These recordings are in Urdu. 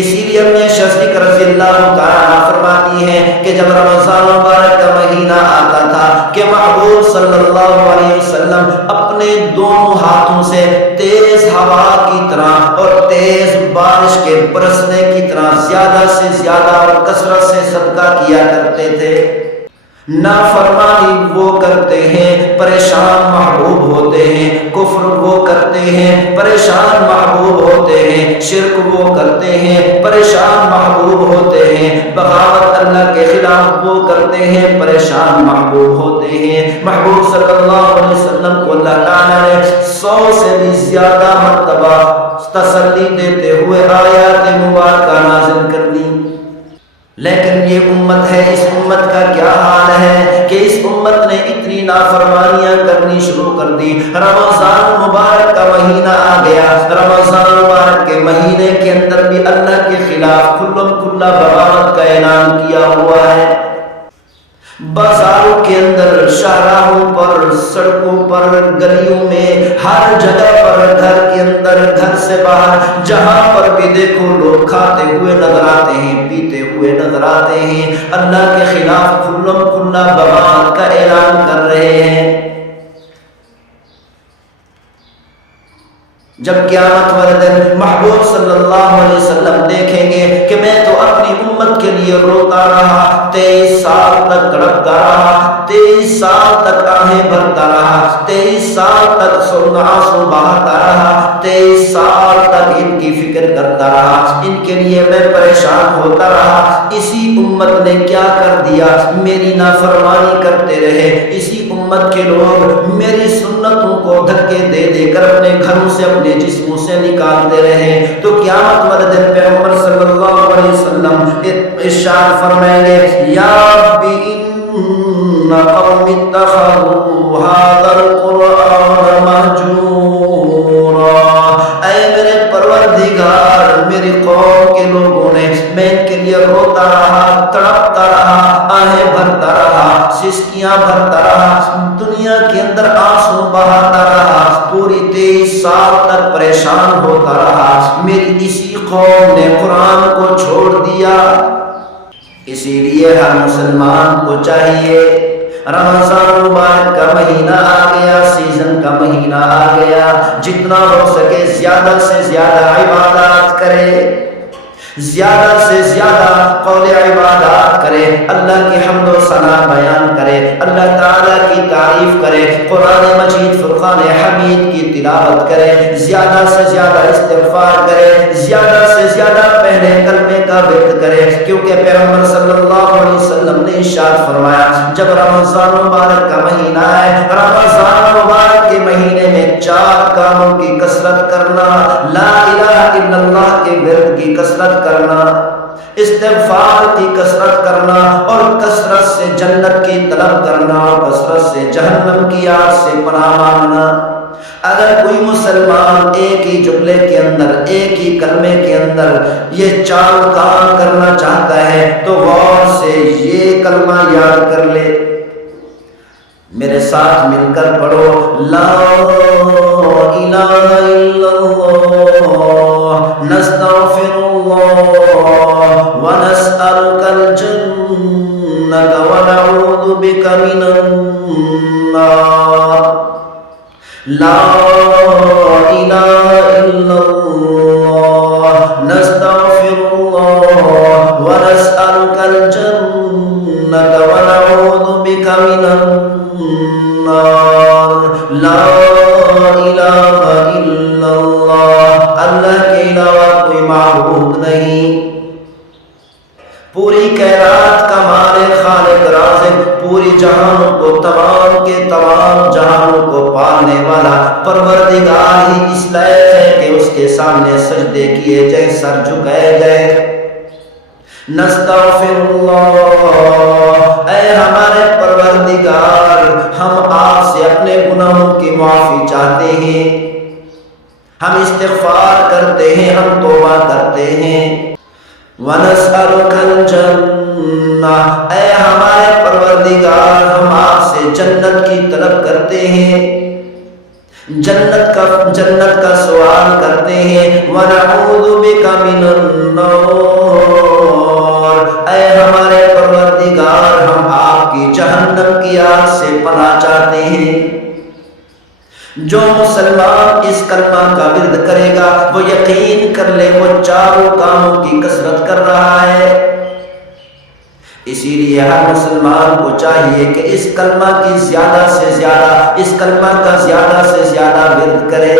اسی لیے امی شفیق رضی اللہ تعالیٰ فرماتی ہیں کہ جب رمضان مبارک کا مہینہ آتا تھا کہ محبوب صلی اللہ علیہ وسلم اپنے دونوں ہاتھوں سے تیز ہوا کی طرح اور تیز بارش کے برسنے کی طرح زیادہ سے زیادہ اور کثرت سے صدقہ کیا کرتے تھے۔ نافرمانی وہ کرتے ہیں پریشان محبوب ہوتے ہیں، کفر وہ کرتے ہیں پریشان محبوب ہوتے ہیں، شرک وہ کرتے ہیں پریشان محبوب ہوتے ہیں، بغاوت اللہ کے خلاف وہ کرتے ہیں پریشان محبوب ہوتے ہیں۔ محبوب صلی اللہ علیہ وسلم کو اللہ تعالیٰ نے 100 سے بھی زیادہ مرتبہ تسلی دیتے ہوئے آیات مبارکہ نازل کر دی۔ لیکن یہ امت ہے، اس امت کا کیا حال ہے کہ اس امت نے اتنی نافرمانیاں کرنی شروع کر دی۔ رمضان مبارک کا مہینہ آ گیا، رمضان مبارک کے مہینے کے اندر بھی اللہ کے خلاف کھلم کھلا بغاوت کا اعلان کیا ہوا ہے۔ بازاروں کے اندر، شاہراہوں پر، سڑکوں پر، گلیوں میں، ہر جگہ پر، گھر کے اندر، گھر سے باہر، جہاں پر بھی دیکھو لوگ کھاتے ہوئے نظر آتے ہیں، پیتے ہوئے نظر آتے ہیں، اللہ کے خلاف کھلم کھلا بغاوت کا اعلان کر رہے ہیں۔ جب قیامت والے دن محبوب صلی اللہ علیہ وسلم دیکھیں گے کہ میں تو اپنی امت کے لیے روتا رہا، 23 سال تک تڑپتا رہا، 23 سال تک آہیں بھرتا رہا، 23 سال تک آنسو بہاتا رہا، 23 سال تک ان کی فکر کرتا رہا، ان کے لیے میں پریشان ہوتا رہا، اسی امت نے کیا کر دیا؟ میری نافرمانی کرتے رہے، اسی امت کے لوگ میری سنتوں کو دھکے دے دے کر اپنے گھروں سے، اپنے جسموں سے نکالتے رہے۔ تو قیامت والے دن پیغمبر صلی اللہ علیہ وسلم ارشاد فرمائیں گے، یا رب ان قوم اتخذوا هذا القرآن مہجورا، اے میرے پروردگار، میری قوم کے لوگوں نے، میں ان کے لیے روتا رہا، تڑپتا رہا، آہیں بھرتا رہا، سسکیاں بھرتا رہا، دنیا کے اندر آنسو بہاتا رہا، پوری 23 سال تک پریشان ہوتا رہا، میری اسی قوم نے قرآن کو چھوڑ دیا۔ اسی لیے ہر مسلمان کو چاہیے، رمضان مبارک کا مہینہ آ گیا، سیزن کا مہینہ آ گیا، جتنا ہو سکے زیادہ سے زیادہ عبادات کرے، زیادہ سے زیادہ قول عبادات کرے، اللہ کی حمد و ثنا بیان کرے، اللہ تعالیٰ کی تعریف کرے، قرآن مجید فرقان حمید کی تلاوت کرے، زیادہ سے زیادہ استغفار کرے، زیادہ سے زیادہ پہلے کلمے کا ورد کرے، کیونکہ پیغمبر صلی اللہ علیہ وسلم نے ارشاد فرمایا جب رمضان مبارک کا مہینہ ہے، رمضان مبارک کے مہینے میں 4 کاموں کی کثرت کرنا، لا الہ الا اللہ کے ورد کی کثرت کرنا، استغفار کی کثرت کرنا، اور کثرت سے جنت کی طلب کرنا، اور کثرت سے جہنم کی آگ سے پناہ مانگنا۔ اگر کوئی مسلمان ایک ہی جملے کے اندر، ایک ہی کلمے کے اندر یہ 4 کام کرنا چاہتا ہے تو غور سے یہ کلمہ یاد کر لے، میرے ساتھ مل کر پڑھو، لا الہ الا اللہ نستغفر اللہ ونسألک الجنۃ ونعوذ بک من النار، لا الہ الا اللہ نستغفر اللہ ونسألک الجنۃ ونعوذ بک من النار، لا الہ الا اللہ، اللہ کے علاوہ کوئی معبود نہیں، پوری کائنات کا مالک خالق رازق، پوری جہانوں کو، تمام کے تمام جہانوں کو پالنے والا پروردگار ہی اس لائق ہے کہ اس کے سامنے سجدے کیے جائے، سر جھکائے جائے۔ نستغفر اللہ، اے ہمارے پروردگار، ہم آپ سے اپنے گناہوں کی معافی چاہتے ہیں، ہم استغفار کرتے ہیں، ہم توبہ کرتے ہیں۔ وَنَسْأَلُكَ الْجَنَّةَ، اے ہمارے پروردگار، ہم آپ سے جنت کی طلب کرتے ہیں، جنت کا سوال کرتے ہیں۔ وَنَعُوذُ بِكَ مِنَ النَّارِ، جو مسلمان اس کلمہ کا ورد کرے گا وہ یقین کر لے وہ چاروں کاموں کی کثرت کر رہا ہے۔ اسی لیے ہر مسلمان کو چاہیے کہ اس کلمہ کی زیادہ سے زیادہ، اس کلمہ کا زیادہ سے زیادہ ورد کرے۔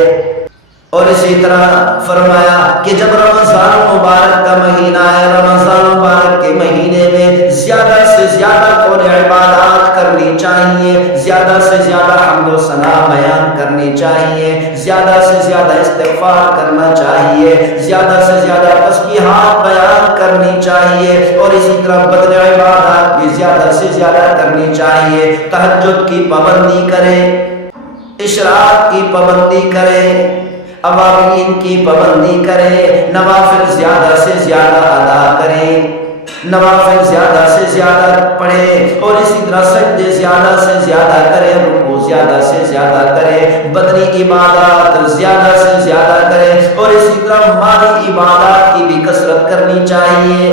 اور اسی طرح فرمایا کہ جب رمضان مبارک کا مہینہ ہے، رمضان مبارک کے مہینے میں زیادہ سے زیادہ قول عبادات کرنی چاہیے، زیادہ سے زیادہ حمد و ثنا بیان کرنی چاہیے، زیادہ سے زیادہ استغفار کرنا چاہیے، زیادہ سے زیادہ تسبیحات بیان کرنی چاہیے، اور اسی طرح بدل عبادات بھی زیادہ سے زیادہ کرنی چاہیے۔ تہجد کی پابندی کرے، اشراق کی پابندی کرے، اوابین کی پابندی کرے، نوافل زیادہ سے زیادہ ادا کرے، نوافل زیادہ سے زیادہ پڑھے، اور اسی طرح سجدے زیادہ سے زیادہ کرے، رکوع زیادہ سے زیادہ کرے، بدنی عبادات زیادہ سے زیادہ کرے، اور اسی طرح مالی عبادات کی بھی کثرت کرنی چاہیے۔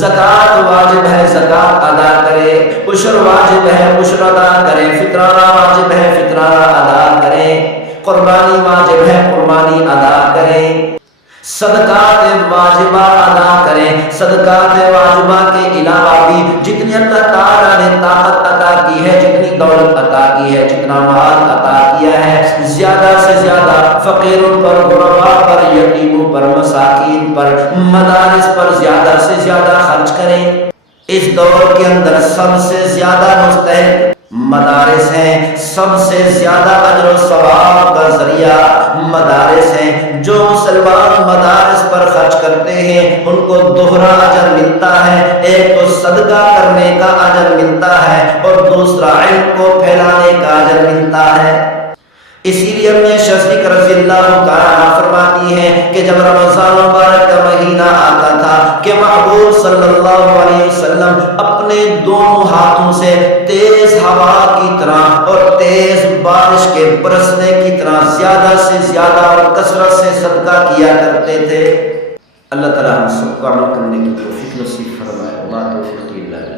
زکوٰۃ واجب ہے، زکوٰۃ ادا کرے، عشر واجب ہے، عشر ادا کرے، فطرانہ واجب ہے، فطرانہ ادا کرے، قربانی واجب ہے، قربانی ادا کریں، صدقات واجبہ ادا کریں۔ صدقات واجبہ کے علاوہ بھی جتنی اللہ تعالیٰ نے طاقت عطا کی ہے، جتنی دولت عطا کی ہے، جتنا مال عطا کیا ہے، زیادہ سے زیادہ فقیروں پر، غرباء پر، یتیموں پر، مساکین پر، مدارس پر زیادہ سے زیادہ خرچ کریں۔ اس دور کے اندر سب سے زیادہ مستحق مدارس ہیں، سب سے زیادہ اجر و ثواب کا ذریعہ مدارس ہیں۔ جو مسلمان مدارس پر خرچ کرتے ہیں ان کو دوہرا اجر ملتا ہے، ایک تو صدقہ کرنے کا اجر ملتا ہے اور دوسرا علم کو پھیلانے کا اجر ملتا ہے۔ اسی لیے ام شفیق رضی اللہ تعالیٰ فرماتی ہے کہ جب رمضان مبارک کا مہینہ آتا تھا کہ محبوب صلی اللہ علیہ وسلم اپنے دونوں ہاتھوں سے تیز ہوا کی طرح اور تیز بارش کے برسنے کی طرح زیادہ سے زیادہ اور کثرت سے صدقہ کیا کرتے تھے۔ اللہ تعالیٰ ہم سب کو عمل کرنے کی توفیق نصیب فرمائے۔ اللہ توفیق اللہ۔